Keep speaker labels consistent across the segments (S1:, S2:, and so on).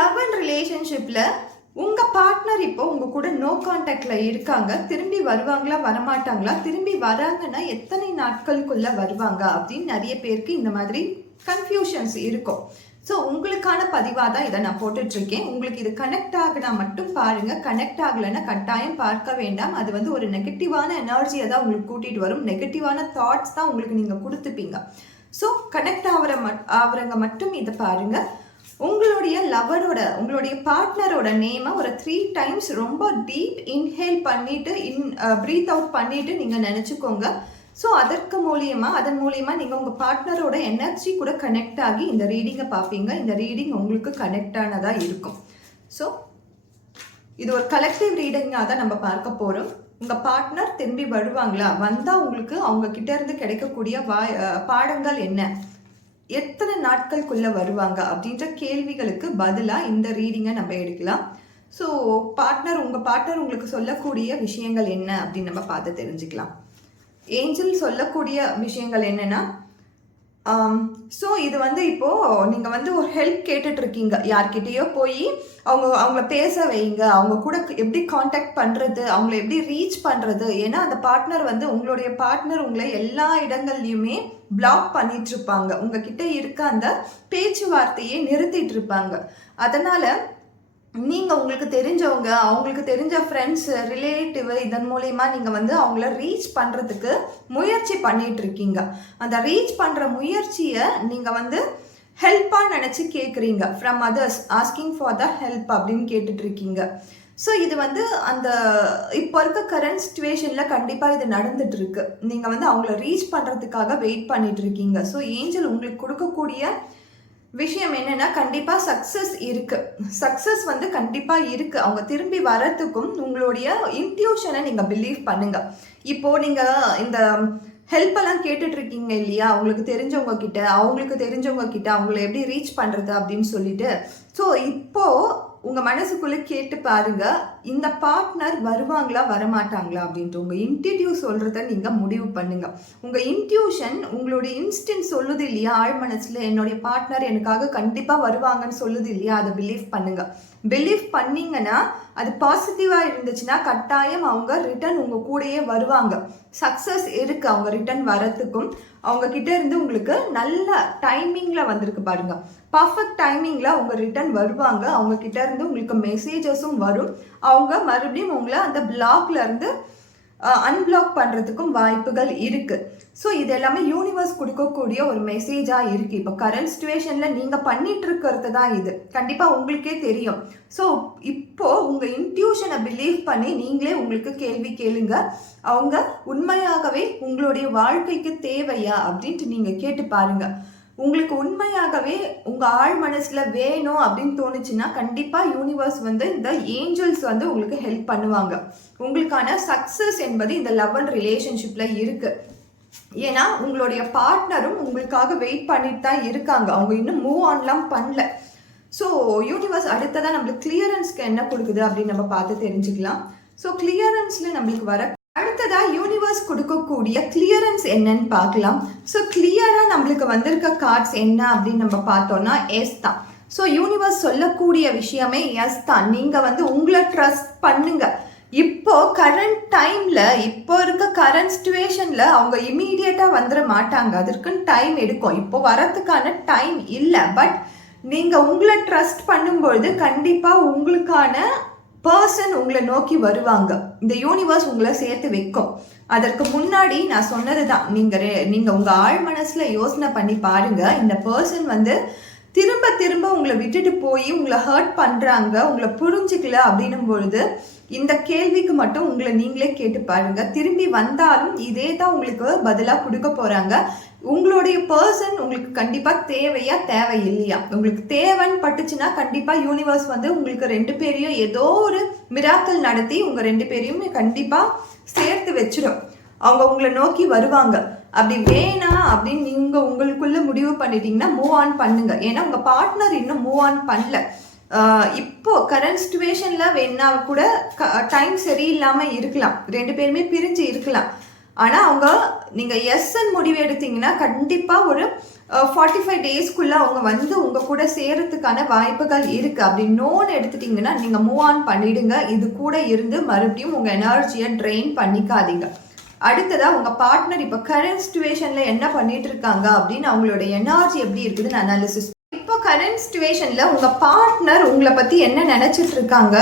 S1: Love and ரிலேஷன்ஷிப்பில் உங்கள் partner இப்போ உங்கள் கூட நோ கான்டாக்டில் இருக்காங்க. திரும்பி வருவாங்களா வரமாட்டாங்களா? திரும்பி வராங்கன்னா எத்தனை நாட்களுக்குள்ளே வருவாங்க அப்படின்னு நிறைய பேருக்கு இந்த மாதிரி கன்ஃபியூஷன்ஸ் இருக்கும். ஸோ உங்களுக்கான பதிவாக தான் இதை நான் போட்டுட்ருக்கேன். உங்களுக்கு இது கனெக்ட் ஆகுனா மட்டும் பாருங்கள் கனெக்ட் ஆகலைன்னா கட்டாயம் பார்க்க வேண்டாம். அது வந்து ஒரு நெகட்டிவான எனர்ஜியை தான் உங்களுக்கு கூட்டிகிட்டு வரும். நெகட்டிவான தாட்ஸ் தான் உங்களுக்கு நீங்கள் கொடுத்துப்பீங்க. ஸோ கனெக்ட் ஆகிற மட் ஆகிறவங்க மட்டும் இதை பாருங்கள் உங்களுடைய லவரோட உங்களுடைய பார்ட்னரோட நேமை ஒரு த்ரீ டைம்ஸ் ரொம்ப டீப் இன்ஹேல் பண்ணிட்டு இன் ப்ரீத் அவுட் பண்ணிட்டு நீங்கள் நினச்சிக்கோங்க. ஸோ அதற்கு மூலியமாக அதன் மூலியமாக நீங்கள் உங்கள் பார்ட்னரோட எனர்ஜி கூட கனெக்ட் ஆகி இந்த ரீடிங்கை பார்ப்பீங்க. இந்த ரீடிங் உங்களுக்கு கனெக்ட் ஆனதாக இருக்கும். ஸோ இது ஒரு கலெக்டிவ் ரீடிங்காக தான் நம்ம பார்க்க போகிறோம் உங்கள் பார்ட்னர் திரும்பி வருவாங்களா? வந்தால் உங்களுக்கு அவங்க கிட்டேருந்து கிடைக்கக்கூடிய வாய் பாடங்கள் என்ன? எத்தனை நாட்களுக்குள்ளே வருவாங்க அப்படின்ற கேள்விகளுக்கு பதிலாக இந்த ரீடிங்கை நம்ம எடுக்கலாம். ஸோ பார்ட்னர் உங்கள் பார்ட்னர் உங்களுக்கு சொல்லக்கூடிய விஷயங்கள் என்ன அப்படின்னு நம்ம பார்த்து தெரிஞ்சுக்கலாம். ஏஞ்சல் சொல்லக்கூடிய விஷயங்கள் என்னென்னா Um, ஸோ இது வந்து இப்போது நீங்கள் வந்து ஒரு ஹெல்ப் கேட்டுட்ருக்கீங்க. யார்கிட்டேயோ போய் அவங்க அவங்கள பேச வைங்க. அவங்க கூட எப்படி காண்டாக்ட் பண்ணுறது அவங்கள எப்படி ரீச் பண்ணுறது ஏன்னா அந்த பார்ட்னர் வந்து உங்களுடைய பார்ட்னர் உங்களை எல்லா இடங்கள்லையுமே பிளாக் பண்ணிகிட்ருப்பாங்க இருப்பாங்க உங்ககிட்ட இருக்க அந்த பேச்சுவார்த்தையை நிறுத்திட்டு இருப்பாங்க அதனால் நீங்கள் உங்களுக்கு தெரிஞ்சவங்க அவங்களுக்கு தெரிஞ்ச ஃப்ரெண்ட்ஸ் ரிலேட்டிவ் இதன் மூலயமா நீங்கள் வந்து அவங்கள ரீச் பண்ணுறதுக்கு முயற்சி பண்ணிகிட்ருக்கீங்க இருக்கீங்க. அந்த ரீச் பண்ணுற முயற்சியை நீங்கள் வந்து ஹெல்ப்பாக நினச்சி கேட்குறீங்க from others asking for the help அப்படின்னு கேட்டுட்ருக்கீங்க ஸோ இது வந்து அந்த இப்போ இருக்க கரண்ட் சுச்சுவேஷனில் கண்டிப்பாக இது நடந்துட்டுருக்கு நீங்கள் வந்து அவங்கள ரீச் பண்ணுறதுக்காக வெயிட் பண்ணிட்டு இருக்கீங்க. ஸோ ஏஞ்சல் உங்களுக்கு கொடுக்கக்கூடிய விஷயம் என்னென்னா கண்டிப்பாக சக்ஸஸ் இருக்குது சக்சஸ் வந்து கண்டிப்பாக இருக்குது அவங்க திரும்பி வரத்துக்கும் உங்களுடைய இன்ட்யூஷனை நீங்கள் பிலீவ் பண்ணுங்க. இப்போது நீங்கள் இந்த ஹெல்ப்பெல்லாம் கேட்டுட்ருக்கீங்க இல்லையா? அவங்களுக்கு தெரிஞ்சவங்க கிட்ட அவங்களுக்கு தெரிஞ்சவங்க கிட்ட அவங்கள எப்படி ரீச் பண்ணுறது அப்படின்னு சொல்லிட்டு. ஸோ இப்போது உங்கள் மனசுக்குள்ளே கேட்டு பாருங்க. இந்த பார்ட்னர் வருவாங்களா வரமாட்டாங்களா அப்படின்ட்டு உங்கள் இன்டிடியூ சொல்கிறத நீங்கள் முடிவு பண்ணுங்க. உங்கள் இன்ட்யூஷன் உங்களுடைய இன்ஸ்டன்ட் சொல்லுது இல்லையா ஆழ் என்னுடைய பார்ட்னர் எனக்காக கண்டிப்பாக வருவாங்கன்னு சொல்லுது இல்லையா அதை பிலீவ் பண்ணுங்க. பிலீவ் பண்ணிங்கன்னா அது பாசிட்டிவாக இருந்துச்சுன்னா கட்டாயம் அவங்க ரிட்டர்ன் உங்கள் கூடயே வருவாங்க. சக்ஸஸ் இருக்கு அவங்க ரிட்டர்ன் வரத்துக்கும் அவங்க கிட்ட இருந்து உங்களுக்கு நல்ல டைமிங்ல வந்திருக்கு பாருங்க. பர்ஃபெக்ட் டைமிங்ல அவங்க ரிட்டர்ன் வருவாங்க. அவங்க கிட்ட இருந்து உங்களுக்கு மெசேஜஸும் வரும். அவங்க மறுபடியும் உங்களை அந்த பிளாக்ல இருந்து அன்பிளாக் பண்ணுறதுக்கும் வாய்ப்புகள் இருக்குது ஸோ இது எல்லாமே யூனிவர்ஸ் கொடுக்கக்கூடிய ஒரு மெசேஜாக இருக்குது இப்போ கரண்ட் சுச்சுவேஷனில் நீங்கள் பண்ணிட்டு இருக்கிறது தான் இது. கண்டிப்பாக உங்களுக்கே தெரியும். ஸோ இப்போது உங்கள் இன்ட்யூஷனை பிலீவ் பண்ணி நீங்களே உங்களுக்கு கேள்வி கேளுங்க. அவங்க உண்மையாகவே உங்களுடைய வாழ்க்கைக்கு தேவையா அப்படின்ட்டு நீங்கள் கேட்டு பாருங்கள் உங்களுக்கு உண்மையாகவே உங்கள் ஆழ் மனசில் வேணும் அப்படின்னு தோணுச்சுன்னா கண்டிப்பாக யூனிவர்ஸ் வந்து இந்த ஏஞ்சல்ஸ் வந்து உங்களுக்கு ஹெல்ப் பண்ணுவாங்க. உங்களுக்கான சக்ஸஸ் என்பது இந்த லவ் அண்ட் ரிலேஷன்ஷிப்பில் இருக்குது ஏன்னா உங்களுடைய பார்ட்னரும் உங்களுக்காக வெயிட் பண்ணிட்டு தான் இருக்காங்க. அவங்க இன்னும் மூவ் ஆன்லாம் பண்ணல. ஸோ யூனிவர்ஸ் அடுத்ததான் நம்மளுக்கு கிளியரன்ஸ்க்கு என்ன கொடுக்குது அப்படின்னு நம்ம பார்த்து தெரிஞ்சுக்கலாம். ஸோ கிளியரன்ஸில் நம்மளுக்கு வர அடுத்ததா யூனிவர்ஸ் கொடுக்கக்கூடிய கிளியரன்ஸ் என்னன்னு பார்க்கலாம். ஸோ கிளியரா நம்மளுக்கு வந்திருக்க கார்ட்ஸ் என்ன அப்படின்னு நம்ம பார்த்தோம்னா எஸ் தான். ஸோ யூனிவர்ஸ் சொல்லக்கூடிய விஷயமே எஸ் தான். நீங்க வந்து உங்களை ட்ரஸ்ட் பண்ணுங்க. இப்போ கரண்ட் டைம்ல இப்போ இருக்க கரண்ட் சுச்சுவேஷன்ல அவங்க இமீடியட்டா வந்துட மாட்டாங்க. அதற்குன்னு டைம் எடுக்கும். இப்போ வரத்துக்கான டைம் இல்லை. பட் நீங்க உங்களை ட்ரஸ்ட் பண்ணும்பொழுது கண்டிப்பா உங்களுக்கான பர்சன் உங்களை நோக்கி வருவாங்க. இந்த யூனிவர்ஸ் உங்களை சேர்த்து வைக்கும். அதற்கு முன்னாடி நான் சொன்னது தான். நீங்கள் ரெ- உங்கள் உங்க ஆழ் மனசில் யோசனை பண்ணி பாருங்கள் இந்த பர்சன் வந்து திரும்ப திரும்ப உங்களை விட்டுட்டு போய் உங்களை ஹர்ட் பண்ணுறாங்க உங்களை புரிஞ்சுக்கல அப்படின்னும் பொழுது இந்த கேள்விக்கு மட்டும் உங்களை நீங்களே கேட்டு பாருங்க. திரும்பி வந்தாலும் இதே தான் உங்களுக்கு பதிலாக கொடுக்க போகிறாங்க உங்களுடைய பர்சன் உங்களுக்கு கண்டிப்பாக தேவையா தேவை இல்லையா உங்களுக்கு தேவைன்னு பட்டுச்சுன்னா கண்டிப்பாக யூனிவர்ஸ் வந்து உங்களுக்கு ரெண்டு பேரையும் ஏதோ ஒரு மிராக்கல் நடத்தி உங்கள் ரெண்டு பேரையும் கண்டிப்பாக சேர்த்து வச்சிடும். அவங்க உங்களை நோக்கி வருவாங்க. அப்படி வேணாம் அப்படின்னு நீங்கள் உங்களுக்குள்ளே முடிவு பண்ணிட்டீங்கன்னா மூவ் ஆன் பண்ணுங்க. ஏன்னா உங்கள் பார்ட்னர் இன்னும் மூவ் ஆன் பண்ணல. இப்போது இப்போ கரண்ட் சுச்சுவேஷனில் வேணா கூட டைம் சரியில்லாமல் இருக்கலாம். ரெண்டு பேருமே பிரிஞ்சு இருக்கலாம். ஆனால் அவங்க நீங்கள் எஸ்ன்னு முடிவு எடுத்தீங்கன்னா கண்டிப்பாக ஒரு ஃபார்ட்டி ஃபைவ் டேஸ்க்குள்ளே அவங்க வந்து உங்கள் கூட சேரத்துக்கான வாய்ப்புகள் இருக்குது அப்படி நோன் எடுத்துட்டிங்கன்னா நீங்கள் மூவ் ஆன் பண்ணிவிடுங்க இது கூட இருந்து மறுபடியும் உங்கள் எனர்ஜியை ட்ரெயின் பண்ணிக்காதீங்க. அடுத்ததாக உங்கள் பார்ட்னர் இப்போ கரண்ட் சுச்சுவேஷனில் என்ன பண்ணிட்டு இருக்காங்க அப்படின்னு அவங்களோட எனர்ஜி எப்படி இருக்குதுன்னு அனாலிசிஸ் இப்போ கரண்ட் சுச்சுவேஷனில் உங்கள் பார்ட்னர் உங்களை பற்றி என்ன நினச்சிட்டு இருக்காங்க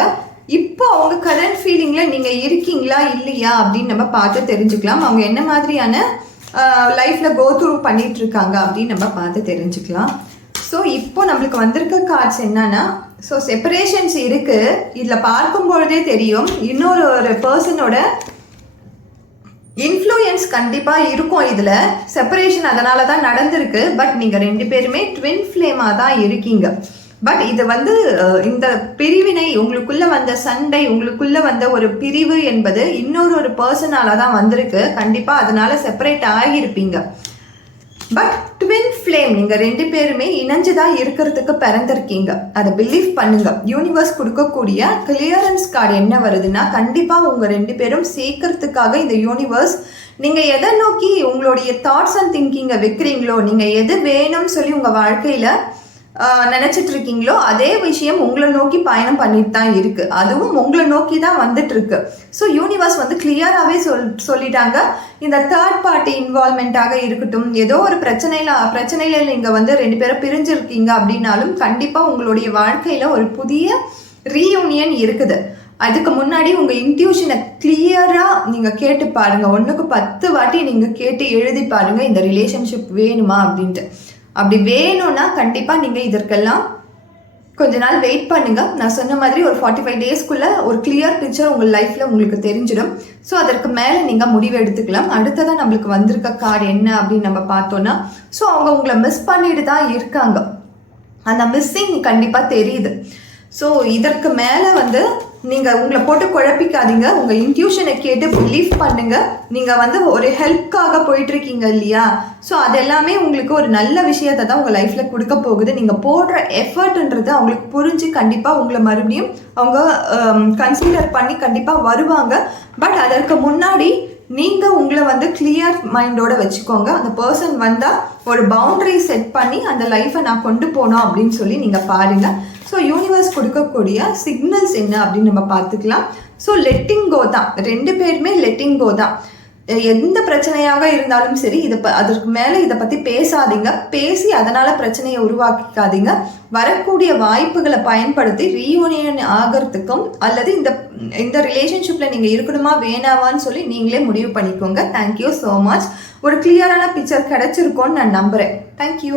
S1: இப்போ அவங்க கரண்ட் ஃபீலிங்கில் நீங்கள் இருக்கீங்களா இல்லையா அப்படின்னு நம்ம பார்த்து தெரிஞ்சுக்கலாம். அவங்க என்ன மாதிரியான லைஃப்பில் கோ த்ரூ இருக்காங்க அப்படின்னு நம்ம பார்த்து தெரிஞ்சுக்கலாம். ஸோ இப்போ நம்மளுக்கு வந்திருக்க கார்ட்ஸ் என்னன்னா ஸோ செப்பரேஷன்ஸ் இருக்குது இதில் பார்க்கும் பொழுதே தெரியும். இன்னொரு ஒரு பர்சனோட இன்ஃப்ளூயன்ஸ் கண்டிப்பாக இருக்கும் இதில். செப்பரேஷன் அதனால தான் நடந்திருக்கு. பட் நீங்கள் ரெண்டு பேருமே ட்வின் ஃப்ளேமாக தான் இருக்கீங்க. பட் இது வந்து இந்த பிரிவினை உங்களுக்குள்ள வந்த சண்டை உங்களுக்குள்ள வந்த ஒரு பிரிவு என்பது இன்னொரு ஒரு பர்சனால தான் வந்திருக்கு. கண்டிப்பாக அதனால செப்பரேட் ஆகியிருப்பீங்க. பட் ட்வின் ஃப்ளேம் நீங்க ரெண்டு பேருமே இணைஞ்சுதான் இருக்கிறதுக்கு பிறந்திருக்கீங்க. அதை பிலீவ் பண்ணுங்க. யூனிவர்ஸ் கொடுக்கக்கூடிய கிளியரன்ஸ் கார்டு என்ன வருதுன்னா கண்டிப்பா உங்க ரெண்டு பேரும் சேர்க்கறதுக்காக இந்த யூனிவர்ஸ் நீங்க எதை நோக்கி உங்களுடைய தாட்ஸ் அண்ட் திங்கிங்கை வைக்கிறீங்களோ நீங்க எது வேணும்னு சொல்லி உங்க வாழ்க்கையில நினச்சிட்டு இருக்கீங்களோ அதே விஷயம் உங்களை நோக்கி பயணம் பண்ணிட்டு தான் இருக்கு. அதுவும் உங்களை நோக்கி தான் வந்துட்டு இருக்கு. ஸோ யூனிவர்ஸ் வந்து கிளியராகவே சொல் சொல்லிட்டாங்க. இந்த தேர்ட் பார்ட்டி இன்வால்மெண்ட்டாக இருக்கட்டும் ஏதோ ஒரு பிரச்சனையில பிரச்சனையில நீங்கள் வந்து ரெண்டு பேரும் பிரிஞ்சிருக்கீங்க அப்படின்னாலும் கண்டிப்பாக உங்களுடைய வாழ்க்கையில் ஒரு புதிய ரீயூனியன் இருக்குது. அதுக்கு முன்னாடி உங்கள் இன்ட்யூஷனை கிளியராக நீங்கள் கேட்டு பாருங்கள் ஒன்றுக்கு பத்து வாட்டி நீங்கள் கேட்டு எழுதி பாருங்கள் இந்த ரிலேஷன்ஷிப் வேணுமா அப்படின்ட்டு. அப்படி வேணும்னா கண்டிப்பாக நீங்கள் இதற்கெல்லாம் கொஞ்ச நாள் வெயிட் பண்ணுங்க. நான் சொன்ன மாதிரி ஒரு ஃபார்ட்டி ஃபைவ் டேஸ்க்குள்ள ஒரு கிளியர் பிக்சர் உங்கள் லைஃப்ல உங்களுக்கு தெரிஞ்சிடும். ஸோ அதற்கு மேலே நீங்கள் முடிவு எடுத்துக்கலாம். அடுத்ததான் நம்மளுக்கு வந்திருக்க கார் என்ன அப்படின்னு நம்ம பார்த்தோன்னா ஸோ அவங்க உங்களை மிஸ் பண்ணிட்டு தான் இருக்காங்க. அந்த மிஸ்ஸிங் கண்டிப்பாக தெரியுது. ஸோ இதற்கு மேலே வந்து நீங்கள் உங்களை போட்டு குழப்பிக்காதீங்க. உங்கள் இன்ட்யூஷனை கேட்டு பிலீவ் பண்ணுங்க. நீங்கள் வந்து ஒரு ஹெல்ப்காக போயிட்டுருக்கீங்க இல்லையா? ஸோ அது எல்லாமே உங்களுக்கு ஒரு நல்ல விஷயத்தை தான் உங்கள் லைஃப்பில் கொடுக்க போகுது. நீங்கள் போடுற எஃபர்ட்ன்றது அவங்களுக்கு புரிஞ்சு கண்டிப்பாக உங்களை மறுபடியும் அவங்க um, கன்சிடர் பண்ணி கண்டிப்பாக வருவாங்க. பட் அதற்கு முன்னாடி நீங்கள் உங்களை வந்து கிளியர் மைண்டோட வச்சுக்கோங்க. அந்த பர்சன் வந்தால் ஒரு பவுண்ட்ரி செட் பண்ணி அந்த லைஃப்பை நான் கொண்டு போனோம் அப்படின்னு சொல்லி நீங்கள் பாருங்கள் ஸோ யூனிவர்ஸ் கொடுக்கக்கூடிய சிக்னல்ஸ் என்ன அப்படின்னு நம்ம பார்த்துக்கலாம். ஸோ லெட்டிங் கோ தான். ரெண்டு பேருமே லெட்டிங் கோ தான். எந்த பிரச்சனையாக இருந்தாலும் சரி இதை ப அதற்கு மேலே இதை பற்றி பேசாதீங்க. பேசி அதனால் பிரச்சனையை உருவாக்கிக்காதீங்க. வரக்கூடிய வாய்ப்புகளை பயன்படுத்தி ரீயூனியன் ஆகிறதுக்கும் அல்லது இந்த இந்த ரிலேஷன்ஷிப்பில் நீங்கள் இருக்கணுமா வேணாவான்னு சொல்லி நீங்களே முடிவு பண்ணிக்கோங்க. தேங்க்யூ ஸோ மச் ஒரு கிளியரான பிக்சர் கிடச்சிருக்கோன்னு நான் நம்புகிறேன் தேங்க்யூ